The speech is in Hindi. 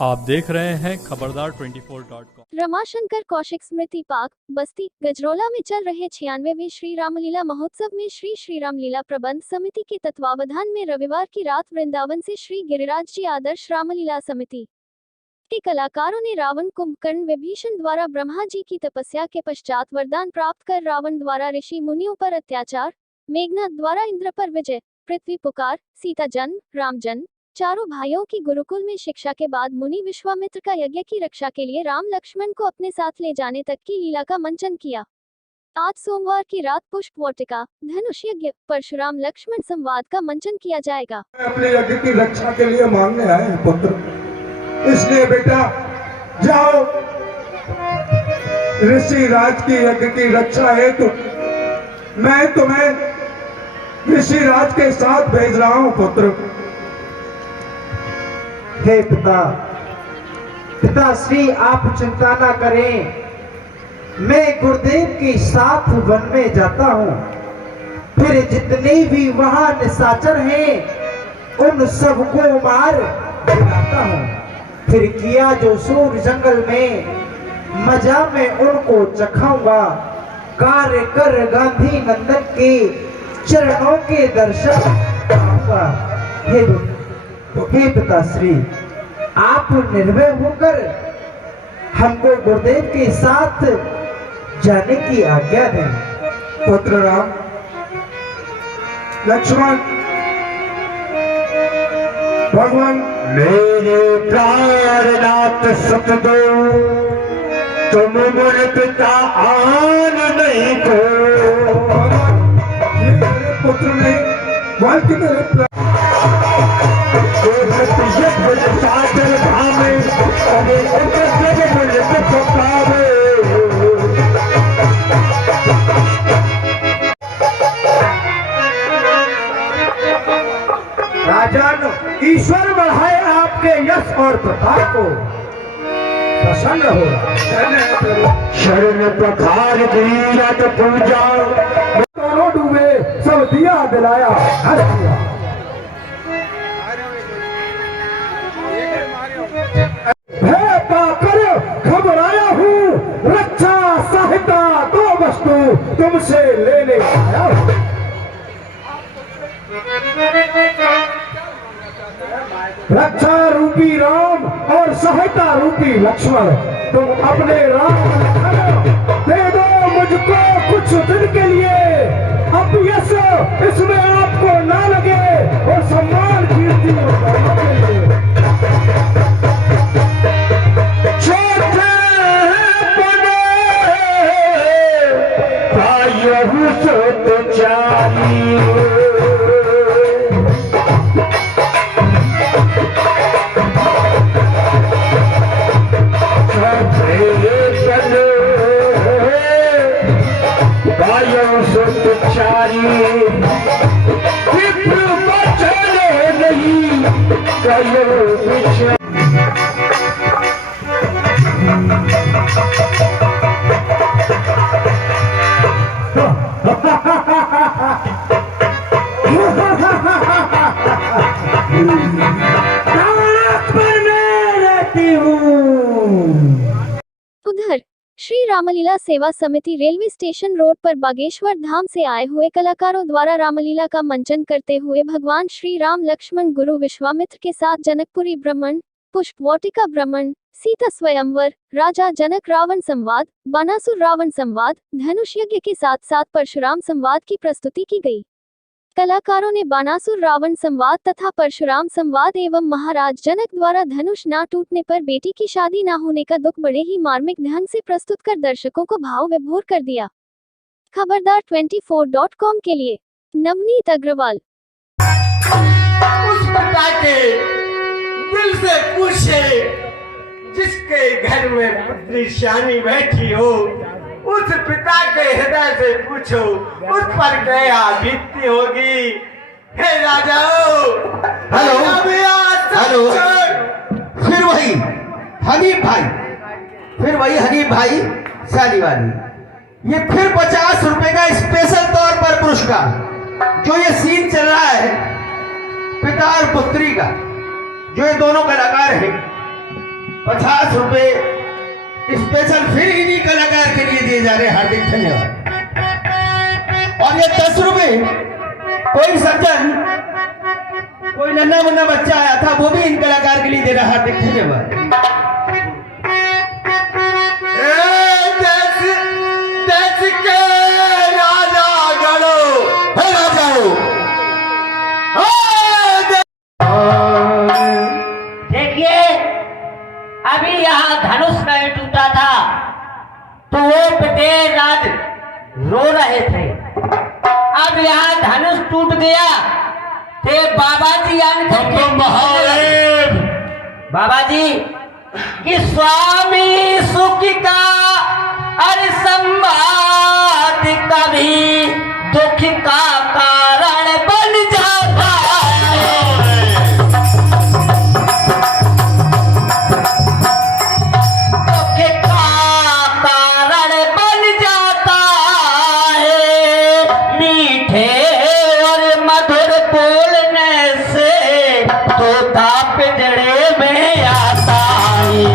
आप देख रहे हैं खबरदार 24.com। रमाशंकर कौशिक स्मृति पार्क, बस्ती, गजरौला में चल रहे 96वें श्री रामलीला महोत्सव में श्री रामलीला प्रबंध समिति के तत्वावधान में रविवार की रात वृंदावन से श्री गिरिराज जी आदर्श रामलीला समिति के कलाकारों ने रावण, कुंभकर्ण, विभीषण द्वारा ब्रह्मा जी की तपस्या के पश्चात वरदान प्राप्त कर रावण द्वारा ऋषि मुनियों पर अत्याचार, मेघनाथ द्वारा इंद्र पर विजय, पृथ्वी पुकार, सीता जन्म, राम जन्म, चारों भाइयों की गुरुकुल में शिक्षा के बाद मुनि विश्वामित्र का यज्ञ की रक्षा के लिए राम लक्ष्मण को अपने साथ ले जाने तक की लीला का मंचन किया। आज सोमवार की रात पुष्प वाटिका, धनुष यज्ञ, परशुराम लक्ष्मण संवाद का मंचन किया जाएगा। अपने यज्ञ की रक्षा के लिए मांगने आए हैं पुत्र, इसलिए बेटा जाओ, ऋषि राज की यज्ञ की रक्षा हेतु मैं तुम्हें ऋषि राज के साथ भेज रहा हूं पुत्र। हे पिताश्री, आप चिंता ना करें, मैं गुरुदेव के साथ वन में जाता हूँ। फिर जितने भी वहां निशाचर हैं उन सबको मार गिराता हूँ। फिर किया जो सूर जंगल में मजा में उनको चखाऊंगा। कार्य कर गांधी नंदन के चरणों के दर्शन पाऊंगा। हे पिताश्री, आप निर्भय होकर हमको गुरुदेव के साथ जाने की आज्ञा दें। पुत्र राम, लक्ष्मण, भगवान मेरे प्राणनाथ सतदो, तुम मुझ पिता आन नहीं को। ये मेरे पुत्र नहीं बल्कि मेरे राजन, ईश्वर बढ़ाए आपके यश और प्रताप को, प्रसन्न हो रहा। शरण प्रकार दीरत पूजा, दोनों डूबे सब दिया दिलाया हर दिया। भय पाकर घबराया हूँ, रक्षा सहायता दो वस्तु तुमसे लेने आया हूँ। रक्षा रूपी राम और सहायता रूपी लक्ष्मण, तुम अपने राम दे दो मुझको कुछ दिन के लिए। अब यश इसमें आपको ना लगे और सम्मान कीर्ति उधर श्री रामलीला सेवा समिति रेलवे स्टेशन रोड पर बागेश्वर धाम से आए हुए कलाकारों द्वारा रामलीला का मंचन करते हुए भगवान श्री राम लक्ष्मण गुरु विश्वामित्र के साथ जनकपुरी भ्रमण, पुष्प वाटिका भ्रमण, सीता स्वयंवर, राजा जनक रावण संवाद, बानासुर रावण संवाद, धनुष यज्ञ के साथ साथ परशुराम संवाद की प्रस्तुति की गई। कलाकारों ने बानासुर रावण संवाद तथा परशुराम संवाद एवं महाराज जनक द्वारा धनुष ना टूटने पर बेटी की शादी ना होने का दुख बड़े ही मार्मिक ढंग से प्रस्तुत कर दर्शकों को भाव विभोर कर दिया। खबरदार 24.com के लिए नवनीत अग्रवाल। उस पिता के दिल से पूछे जिसके घर में पुत्री शानी बैठी हो, उस पिता के हृदय से पूछो, उस पर क्या बीतती होगी। हे राजाओ, हेलो, फिर वही हनीफ भाई शादी वाली। ये फिर 50 रुपए का स्पेशल तौर पर पुरस्कार। जो ये सीन चल रहा है पिता और पुत्री का, जो ये दोनों कलाकार हैं, 50 रुपए स्पेशल फिर इन्हीं कलाकार के लिए दिए जा रहे हैं, हार्दिक धन्यवाद। और ये 10 रुपए कोई सज्जन, कोई नन्हा मुन्ना बच्चा आया था, वो भी इन कलाकार के लिए दे रहा है, हार्दिक धन्यवाद। देश के राजा गणो, हे राजाओ, देखिए अभी यहाँ धनुष नहीं टूटा था तो वो प्रत्येक राज रो रहे थे। अब यहाँ धनुष टूट गया थे बाबा जी बाबा जी कि स्वामी सुख का अरे संवाद कभी दुख का कारण बन जाता है। दुख का कारण बन जाता है, मीठे और मधुर बोलने से तोता पिंजरे में आता है।